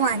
1।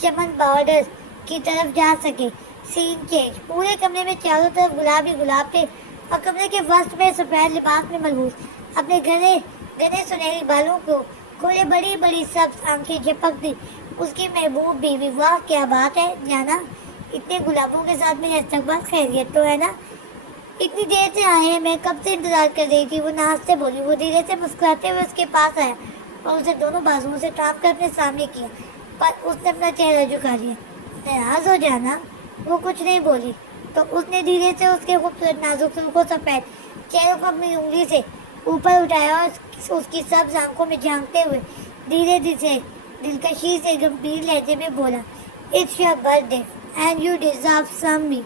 چمن بارڈر کی طرف جا سکے۔ سین چینج، پورے کمرے میں چاروں طرف گلابی گلاب تھے اور کمرے کے وسط میں سفید لباس میں ملبوس اپنے گھنے گھنے سنہری بالوں کو کھولے بڑی بڑی سبز آنکھیں جھپک دی اس کی محبوب بیوی۔ واہ کیا بات ہے جانا، اتنے گلابوں کے ساتھ میرا استقبال، خیریت تو ہے نا؟ اتنی دیر سے آئے ہیں، میں کب سے انتظار کر رہی تھی، وہ ناز سے بولی۔ وہ دھیرے سے مسکراتے ہوئے اس کے پاس آیا اور اسے دونوں بازوؤں سے تھام کر اپنے سامنے کیا، پر اس نے اپنا چہرہ جھکا لیا۔ ناراض ہو جانا؟ وہ کچھ نہیں بولی تو اس نے دھیرے سے اس کے خوبصورت نازک سرخوں سفید چہرے کو اپنی انگلی سے اوپر اٹھایا اور اس کی سبز آنکھوں میں جھانکتے ہوئے دھیرے سے دلکشی سے گمبھیر لہجے میں بولا، it's your birthday and you deserve some me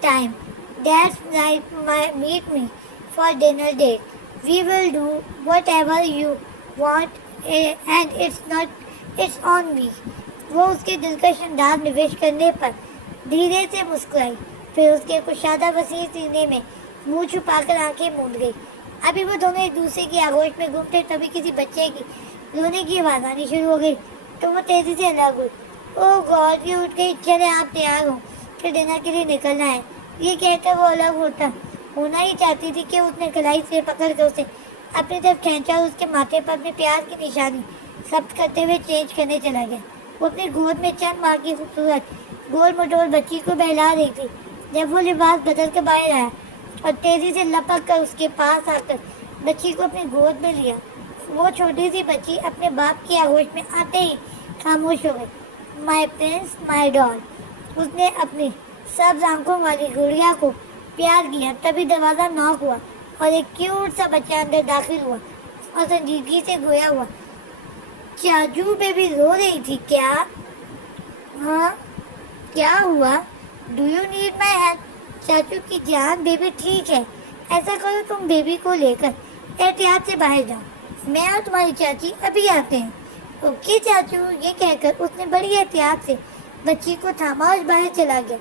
time. That's right, meet me for dinner date. We will do whatever you want and it's on me. وہ اس کے دلکش انداز میں وش کرنے پر دھیرے سے مسکرائی، پھر اس کے کشادہ وسیع سینے میں منہ چھپا کر آنکھیں موند گئی۔ ابھی وہ دونوں ایک دوسرے کی آغوش میں گم تھے، تبھی کسی بچے کی رونے کی آواز آنی شروع ہو گئی تو وہ تیزی سے الگ ہوئی۔ اوہ گاڈ، یہ اٹھ گئی، چلے آپ تیار ہوں، پھر ڈنر کے لیے نکلنا ہے۔ یہ کہتا وہ الگ ہونا ہی چاہتی تھی کہ اس نے کلائی سے پکڑ کر اسے اپنی طرف کھینچا اور اس کے ماتھے پر اپنے پیار کی نشانی ثبت کرتے ہوئے چینج کرنے چلا گیا۔ وہ اپنی گود میں چند ماہ کی خوبصورت گول مٹول بچی کو بہلا رہی تھی جب وہ لباس بدل کر باہر آیا اور تیزی سے لپک کر اس کے پاس آ کر بچی کو اپنی گود میں لیا۔ وہ چھوٹی سی بچی اپنے باپ کی آغوش میں آتے ہی خاموش ہو گئی۔ مائی پرنس، مائی ڈال، اس نے اپنی سبز آنکھوں والی گڑیا کو پیار کیا۔ تبھی دروازہ ناک ہوا اور ایک کیوٹ سا بچہ اندر داخل ہوا اور سنجیدگی سے گویا ہوا، چاچو بیبی رو رہی تھی کیا؟ ہاں، کیا ہوا؟ Do you need my help? چاچو کی جان، بیبی ٹھیک ہے۔ ایسا کرو تم بیبی کو لے کر احتیاط سے باہر جاؤ، میں اور تمہاری چاچی ابھی آتے ہیں۔ اوکے چاچو، یہ کہہ کر اس نے بڑی احتیاط سے بچی کو تھاما اور باہر چلا گیا۔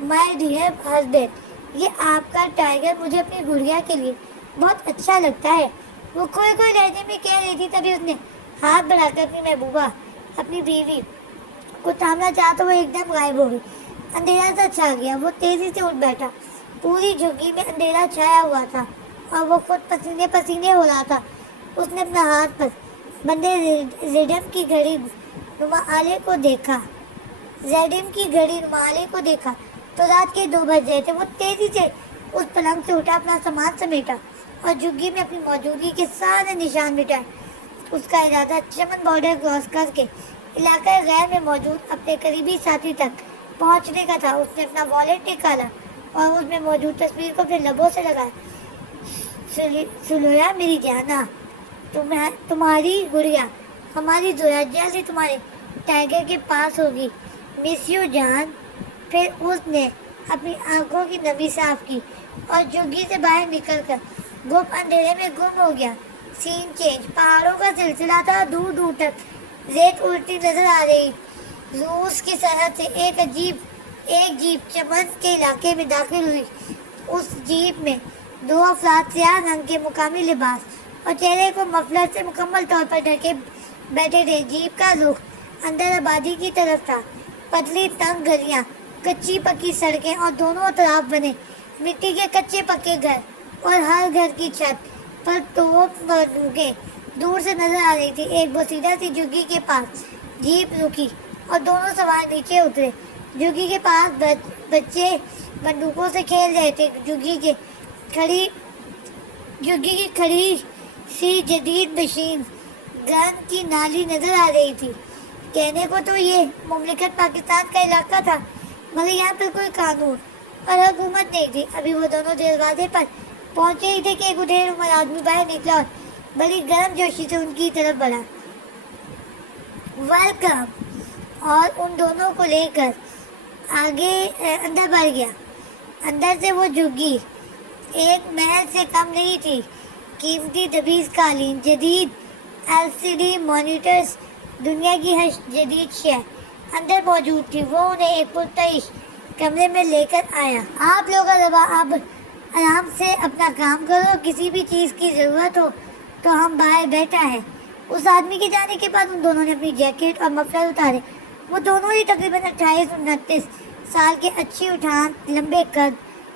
مائی ڈیئر ہسبینڈ، یہ آپ کا ٹائیگر مجھے اپنی گڑیا کے لیے بہت اچھا لگتا ہے، وہ کوئی لہجے میں کہہ رہی تھی۔ تبھی اس نے ہاتھ بڑھا کر اپنی محبوبہ اپنی بیوی کو تھامنا چاہا تو وہ ایک دم غائب ہو گئی۔ اندھیرا سا چھا گیا، وہ تیزی سے اٹھ بیٹھا۔ پوری جھگی میں اندھیرا چھایا ہوا تھا اور وہ خود پسینے پسینے ہو رہا تھا۔ اس نے اپنا ہاتھ پر بندے زیڈم کی گھڑی نما آلے کو دیکھا تو رات کے 2 بج گئے تھے۔ وہ تیزی سے اس پلنگ سے اٹھا، اپنا سامان سمیٹا اور جھگی میں اپنی موجودگی کے سارے نشان مٹائے۔ اس کا ارادہ چمن بارڈر کراس کر کے علاقہ غیر میں موجود اپنے قریبی ساتھی تک پہنچنے کا تھا۔ اس نے اپنا والیٹ نکالا اور اس میں موجود تصویر کو اپنے لبوں سے لگایا۔ سلویا میری جانا، تمہاری گڑیا ہماری زویا جلد ہی تمہارے ٹائیگر کے پاس ہوگی، مس یو جان۔ پھر اس نے اپنی آنکھوں کی نمی صاف کی اور جھگی سے باہر نکل کر گپ اندھیرے میں گم ہو گیا۔ سین چینج، پہاڑوں کا سلسلہ تھا، دور دور تک ریت اڑتی نظر آ رہی۔ روس کی سرحد سے ایک جیپ چمن کے علاقے میں داخل ہوئی۔ اس جیپ میں 2 افراد سیاہ رنگ کے مقامی لباس اور چہرے کو مفلر سے مکمل طور پر ڈھکے بیٹھے تھے۔ جیپ کا رخ اندر آبادی کی طرف تھا۔ پتلی تنگ گلیاں، کچی پکی سڑکیں اور دونوں طرف بنے مٹی کے کچے پکے گھر اور ہر گھر کی چھت پر توپ بندوقیں دور سے نظر آ رہی تھی۔ ایک بوسیدہ سی جھگی کے پاس جیپ رکی اور دونوں سوار نیچے اترے۔ جھگی کے پاس بچے بندوقوں سے کھیل رہے تھے۔ جھگی کی کھڑی سی جدید مشین گن کی نالی نظر آ رہی تھی۔ کہنے کو تو یہ مملکت پاکستان کا علاقہ تھا، مگر یہاں پر کوئی قانون اور حکومت نہیں تھی۔ ابھی وہ دونوں دروازے پر پہنچے ہی تھے کہ ایک ادھیڑ عمر آدمی باہر نکلا اور بڑی گرم جوشی سے ان کی طرف بڑھا۔ ویلکم، اور ان دونوں کو لے کر آگے اندر بڑھ گیا۔ اندر سے وہ جھگی ایک محل سے کم نہیں تھی۔ قیمتی دبیز قالین، جدید LCD مانیٹرز، دنیا کی ہر جدید شے اندر موجود تھی۔ وہ انہیں ایک پرتعیش کمرے میں لے کر آیا۔ آپ لوگ اب آرام سے اپنا کام کرو، کسی بھی چیز کی ضرورت ہو تو ہم باہر بیٹھا ہے۔ اس آدمی کے جانے کے بعد ان دونوں نے اپنی جیکٹ اور مفلر اتارے وہ دونوں ہی تقریباً 28-29 سال کے اچھی اٹھان لمبے قد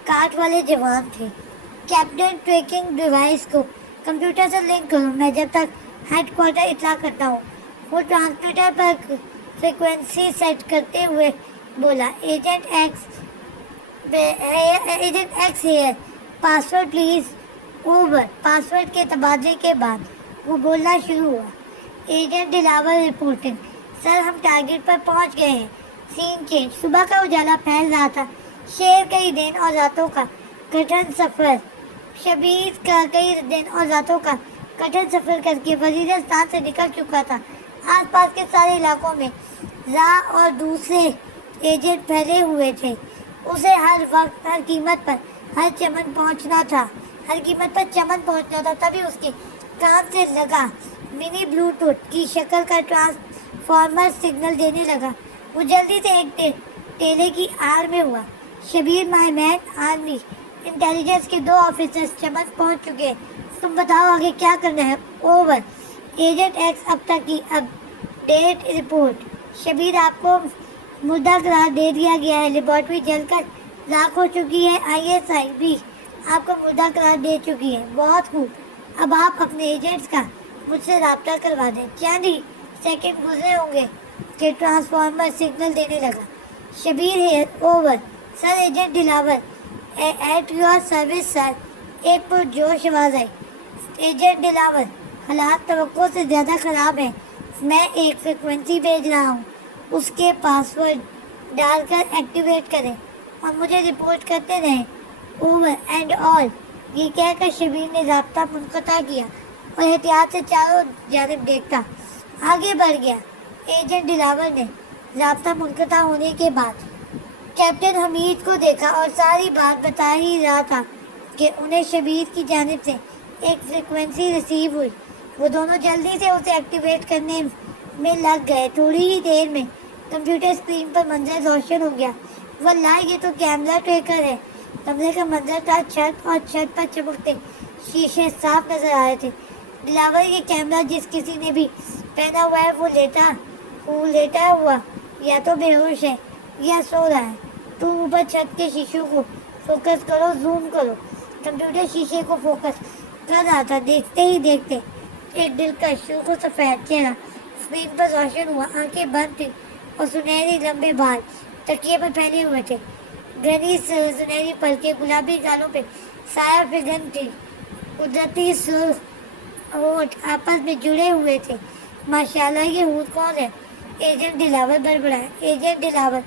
کاٹ والے جوان تھے۔ کیپٹن ٹریکنگ ڈیوائس کو کمپیوٹر سے لنک کرو، میں جب تک ہیڈ کوارٹر اطلاع کرتا ہوں۔ وہ ٹرانسمیٹر پر فریکوینسی سیٹ کرتے ہوئے بولا، agent X here, password please. Over. Password کے تبادلے کے بعد وہ بولنا شروع ہوا۔ ایجنٹ دلاور رپورٹنگ، سر ہم ٹارگیٹ پر پہنچ گئے ہیں۔ سین چینج، صبح کا اجالا پھیل رہا تھا، شہر کئی دن اور راتوں کا کٹھن سفر شبیر کا کئی دن اور راتوں کا کٹھن سفر کر کے وزیرستان سے نکل چکا تھا۔ آس پاس کے سارے علاقوں میں راہ اور دوسرے ایجنٹ پھیلے ہوئے تھے۔ اسے ہر وقت ہر قیمت پر چمن پہنچنا تھا۔ تبھی اس کے کان سے لگا منی بلوٹوتھ کی شکل کا ٹرانسفارمر سگنل دینے لگا۔ وہ جلدی سے ایک ٹیلے کی آڑ میں ہوا۔ شبیر مائی مین، آرمی انٹیلیجنس کے 2 آفیسرز چمن پہنچ چکے ہیں، تم بتاؤ آگے کیا کرنا ہے۔ اوور۔ ایجنٹ ایکس، اب تک کی اپ ڈیٹ رپورٹ۔ شبیر، آپ کو مردہ قرار دے دیا گیا ہے، لیبارٹری جل کر راکھ ہو چکی ہے۔ ISI بھی آپ کو مردہ قرار دے چکی ہے۔ بہت خوب، اب آپ اپنے ایجنٹس کا مجھ سے رابطہ کروا دیں۔ چند ہی سیکنڈ گزرے ہوں گے کہ ٹرانسفارمر سگنل دینے لگا۔ شبیر ہے، over. Sir, agent Dilawar at your service sir. ایک پرجوش آواز آئی۔ ایجنٹ دلاور، حالات توقع سے زیادہ خراب ہیں، میں ایک فریکوینسی بھیج رہا ہوں، اس کے پاسورڈ ڈال کر ایکٹیویٹ کریں اور مجھے رپورٹ کرتے رہیں۔ Over and all. یہ کہہ کر شبیر نے رابطہ منقطع کیا اور احتیاط سے چاروں جانب دیکھتا آگے بڑھ گیا۔ ایجنٹ دلاور نے رابطہ منقطع ہونے کے بعد کیپٹن حمید کو دیکھا اور ساری بات بتا ہی رہا تھا کہ انہیں شبیر کی جانب سے ایک فریکوینسی ریسیو ہوئی۔ وہ دونوں جلدی سے اسے ایکٹیویٹ کرنے میں لگ گئے۔ تھوڑی ہی دیر میں کمپیوٹر اسکرین پر منظر روشن ہو گیا۔ واللہ یہ تو کیمرہ ٹریکر ہے۔ کمرے کا منظر تھا، چھت اور چھت پر چمکتے شیشے صاف نظر آ رہے تھے۔ دلاور، یہ کیمرہ جس کسی نے بھی پہنا ہوا ہے وہ لیٹا ہوا یا تو بے ہوش ہے یا سو رہا ہے۔ تم اوپر چھت کے شیشوں کو فوکس کرو، زوم کرو۔ کمپیوٹر شیشے کو فوکس کر رہا تھا۔ دیکھتے ہی دیکھتے ایک دلکش سرخ و سفید چہرہ اسکرین پر روشن ہوا۔ آنکھیں بند تھیں اور سنہری لمبے بال تکیے پر پھیلے ہوئے تھے۔ گھنی سنہری پلکیں گلابی گالوں پہ سایہ فگن تھی۔ قدرتی سرخ ہونٹ آپس میں جڑے ہوئے تھے۔ ماشاءاللہ، یہ ہونٹ کون ہے؟ ایجنٹ دلاور بڑبڑایا۔ ایجنٹ دلاور،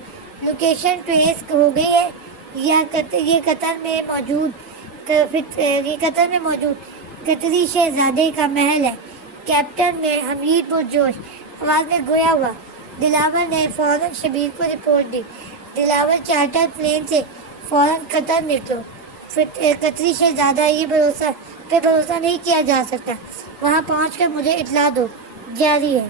لوکیشن ٹریس ہو گئی ہے؟ یہ قطر میں موجود قطری شہزادے کا محل ہے۔ کیپٹن نے حمید پرجوش آواز میں گویا ہوا۔ دلاور نے فوراً شبیر کو رپورٹ دی۔ دلاور، چارٹر پلین سے فوراً قطر نکلو۔ قطری شہزادہ، یہ بھروسہ نہیں کیا جا سکتا۔ وہاں پہنچ کر مجھے اطلاع دو۔ جاری ہے۔